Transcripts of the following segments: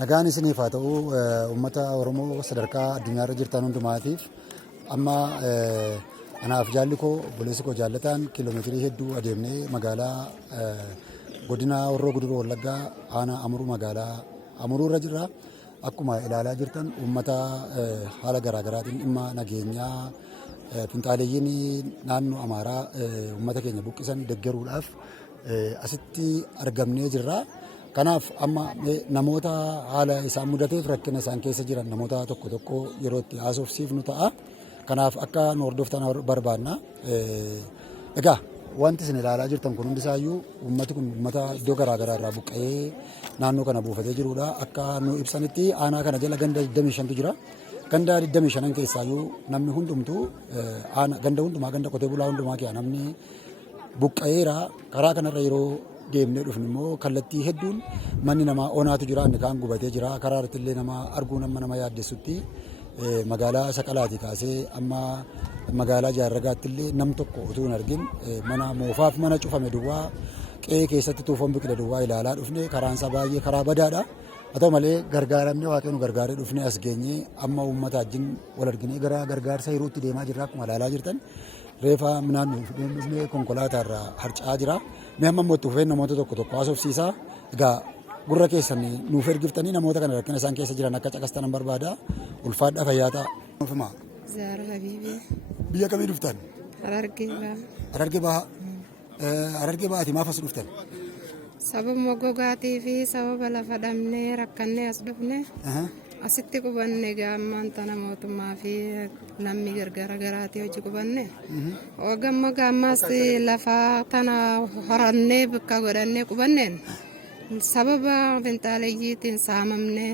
Nagaan isiniif haa ta'u uummata Oromoo sadarkaa addunyaarra jirtan hundumaatiif amma anaaf jaalli koo obboleessi koo jaallataan kiiloomeetirii hedduu adeemnee magaalaa godina Horroo Guduruu Wallaggaa aanaa Amuruu magaalaa Amuruu irra jirra. Akkuma ilaalaa jirtan uummata haala garaagaraatiin dhimma nageenyaa finxaaleeyyiin naannoo Amaaraa uummata keenya buqqisan deeggaruudhaaf asitti argamnee jirra. Kanaaf amma namoota haala isaan mudateef rakkina isaan keessa jiran namoota tokko tokko yeroo itti haasofsiifnu ta'a. Kanaaf akka nu hordoftan barbaanna. Egaa wanti isin ilaalaa jirtan kun hundisaayyuu uummati kun uummata iddoo garaagaraa irraa buqqa'ee naannoo kana buufatee jirudha. Akka nu ibsanitti aanaa kana jala ganda 25tu jira. Ganda 25 keessaayyuu namni hundumtuu ganda hundumaa ganda qotee bulaa hundumaa keessaa namni buqqa'eera. Karaa kanarra yeroo deemnee dhufnu immoo kallattii hedduun manni namaa onaatu jira, inni kaan gubatee jira. Karaa irratti illee nama arguun amma nama yaaddessutti magaalaa Saqalaatii kaasee amma magaalaa Jaarragaatti illee nam tokko utuu hin argin mana moofaaf mana cufame duwwaa qe'ee keessatti tuufoon biqile duwwaa ilaalaa dhufne karaansaa baay'ee karaa badaadha. Haa ta'u malee gargaaramne waaqayyo nu gargaaree dhufne as geenye amma uummata wajjin wal arginee gara gargaarsa hiruutti deemaa jirra akkuma ilaalaa jirtan. Reefa minaan dhufnee konkolaataa irraa harca'aa jira. Mee amma immoo itti fufeen namoota tokko tokko haasofsiisaa. Egaa gurra keessan nuuf ergiftanii namoota kana rakkina isaan keessa jiran akka caqastan barbaada. Ulfaadhaa fayyaa ta'a. Zaara Habiibee. Biyya kamii dhuftan? Harargee Bahaa. Harargee Bahaa. Harargee Bahaati maaf as dhuftan? Sababa gogaatii fi sababa lafa dhabnee rakkannee as dhufne. Asitti qubanne gaammaan tana mootummaa fi lammii gargaara garaatii hojii qubanne. Gamma gaammaas lafa tana horannee bakka godhannee qubanneen sababa finxaaleeyyiitiin saamamne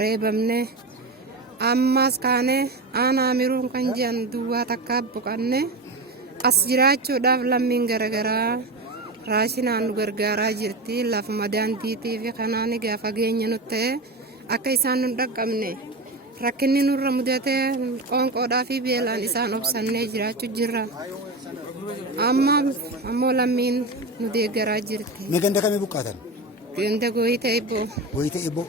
reebamne ammas kaane aanaa miruun kan jiran duwwaa takka buqanne as jiraachuudhaaf lammiin garagaraa raashinaan nu gargaaraa jirti. Lafa madaantiitii fi kanaan egaa fageenya nutti ta'e akka isaan nu dhaqqabne rakkinni nurra mudatee qoonqoodhaa fi beelaan isaan obsannee jiraachuu jirra. Ammoo lammiin nu deeggaraa jirti. Mee ganda kamii buqqaatan? Ganda Gooyita Ebboo. Gooyita Ebboo.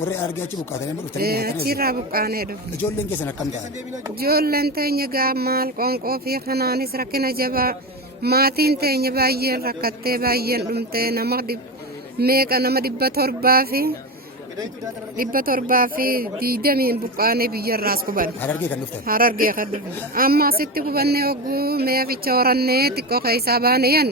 Warri argaa achi buqqaatan amma dhuftanii achirraa buqqaanee dhufne. Ijoolleen keessan akkam ta'an? Ijoolleen teenya gaammaal qoonqoo fi kanaanis rakkina jabaa maatiin teenya baay'een rakkattee baay'een dhumtee nama 720 buqqaanee biyyarraas quban. Harargee kan dhuftan? Harargee kan dhufne. Amma asitti qubannee hogguu meeficha horannee xiqqoo keessaa baane yan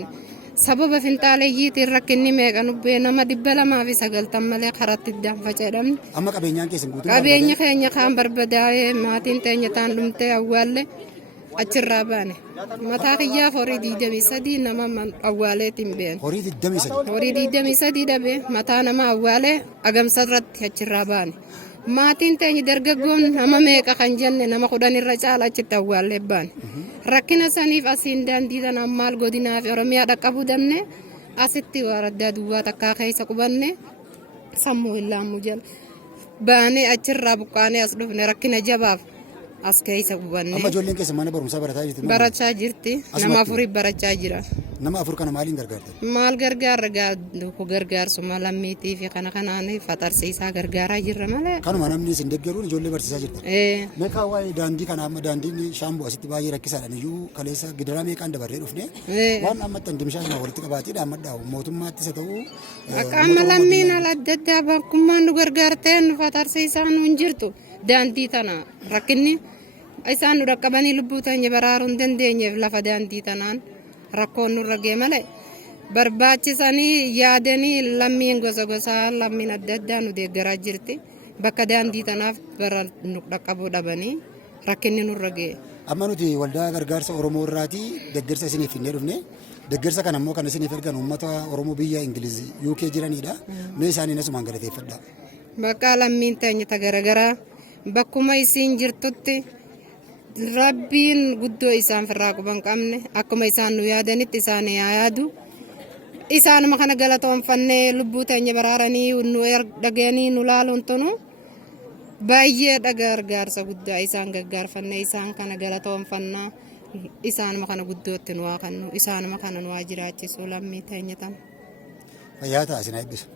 sababa finxaaleeyyiitiin rakkinni meeqa nubbee nama 290 malee karatti danfa jedhamne. Amma qabeenyaan keessan guutuu? Qabeenya keenya kaan barbadaa'ee maatiin teenya taan dhumtee awwaalle achirraa baane. Mataa kiyyaaf horii 23 nama awwaaleetiin beene. Horii 23? Horii 23 dhabe mataa nama awwaalee agamsa irratti achirraa baane. Maatiin teenya dargaggoon nama meeqa kan jenne nama 10 irra caala achitti awwaallee baane. Rakkina saniif asiin daandii tanaan maal godinaa fi Oromiyaa dhaqqabuu danne asitti waraddaa duwwaa takkaa keessa qubanne sammuu hin laammu jala baanee achirraa buqqaanee as dhufne rakkina jabaaf as keessa qubanne. Amma ijoolleen keessa mana barumsaa barataa jirti? Barachaa jirti. Nama 4 barachaa jira. Nama 4 kana maaliin gargaartan? Maal gargaarra gargaarsuma lammiitii fi kana kanaan faxarsiisaa gargaaraa jirra malee. Kanuma namni isin deeggaruun ijoollee barsiisaa jirtan? Meeqaa waa'ee daandii kana amma daandiin shaamboo asitti baay'ee rakkisaadhaan iyyuu kaleessa gidiraa meeqaan dabarree dhufne waan amma dimshaa kana walitti qabaatee dhaammadhaa mootummaattis haa ta'u. Akka amma lammiin ala adda addaa bakkummaan nu gargaartee nu faxarsiisaa nu hin jirtu daandii tana rakkinni isaan nu dhaqqabanii lubbuu teenya baraaruu hin dandeenyeef lafa daandii tanaan rakkoon nurra ga'e malee barbaachisanii yaadanii lammiin gosa gosaa lammiin adda addaa nu deeggaraa jirti. Bakka daandii tanaaf bara nu dhaqqabuu dhabanii rakkinni nurra ga'e. Amma nuti waldaa gargaarsa Oromoo irraatii deeggarsa isiniif finnee dhufne. Deeggarsa kana immoo kan isiniif ergan uummata Oromoo biyya Ingiliz UK jiranidha. Mee isaaniin asumaan galateeffadha. Bakka lammiin teenya garagaraa bakkuma isiin jirtutti Rabbiin guddoo isaan firraa quban qabne akkuma isaan nu yaadanitti isaan yaadu isaanuma kana galatoonfannee lubbuu teenya baraaranii nu dhageenii nu laaluun tunu baay'ee gargaarsa guddaa isaan gargaarfannee isaan kana galatoonfannaa isaanuma kana guddootti nu waakannu isaanuma kana nu waa jiraachisu lammii teenya tan. Fayyaa ta'a isin eebbisu.